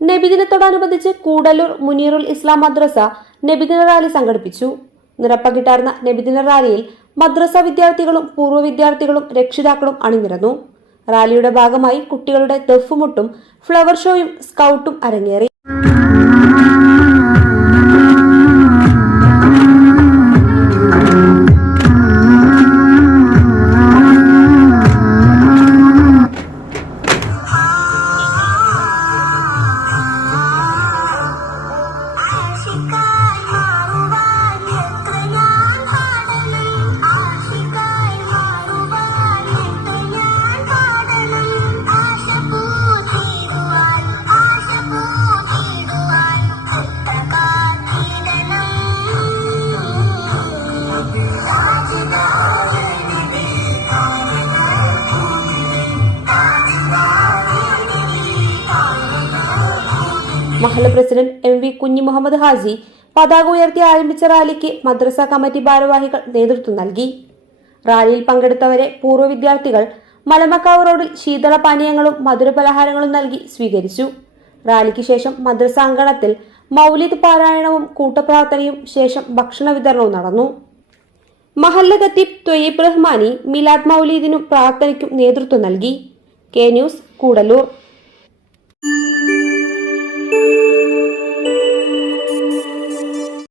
നബിദിനത്തോടനുബന്ധിച്ച് കൂടല്ലൂർ മുനീറുൽ ഇസ്ലാം മദ്രസ നബിദിന റാലി സംഘടിപ്പിച്ചു. നിറപ്പകിട്ടാർന്ന നബിദിന റാലിയിൽ മദ്രസ വിദ്യാർത്ഥികളും പൂർവ വിദ്യാർത്ഥികളും രക്ഷിതാക്കളും അണിനിരന്നു. റാലിയുടെ ഭാഗമായി കുട്ടികളുടെ ദഫുമുട്ടും ഫ്ലവർ ഷോയും സ്കൗട്ടും അരങ്ങേറി. മഹല്ല പ്രസിഡന്റ് എം വി കുഞ്ഞി മുഹമ്മദ് ഹാജി പതാക ഉയർത്തി ആരംഭിച്ച റാലിക്ക് മദ്രസ കമ്മിറ്റി ഭാരവാഹികൾ നേതൃത്വം നൽകി. റാലിയിൽ പങ്കെടുത്തവരെ പൂർവ വിദ്യാർത്ഥികൾ മലമക്കാവ് റോഡിൽ ശീതള പാനീയങ്ങളും മധുര പലഹാരങ്ങളും നൽകി സ്വീകരിച്ചു. റാലിക്ക് ശേഷം മദ്രസ അങ്കണത്തിൽ മൗലിദ് പാരായണവും കൂട്ടപ്രാർത്ഥനയും ശേഷം ഭക്ഷണ വിതരണവും നടന്നു. മഹല്ല ഖത്തീബ് ത്വയ്യബ് റഹ്മാനി മിലാദ് മൗലീദിനും പ്രാർത്ഥനയ്ക്കും നേതൃത്വം നൽകി. K news Koodallur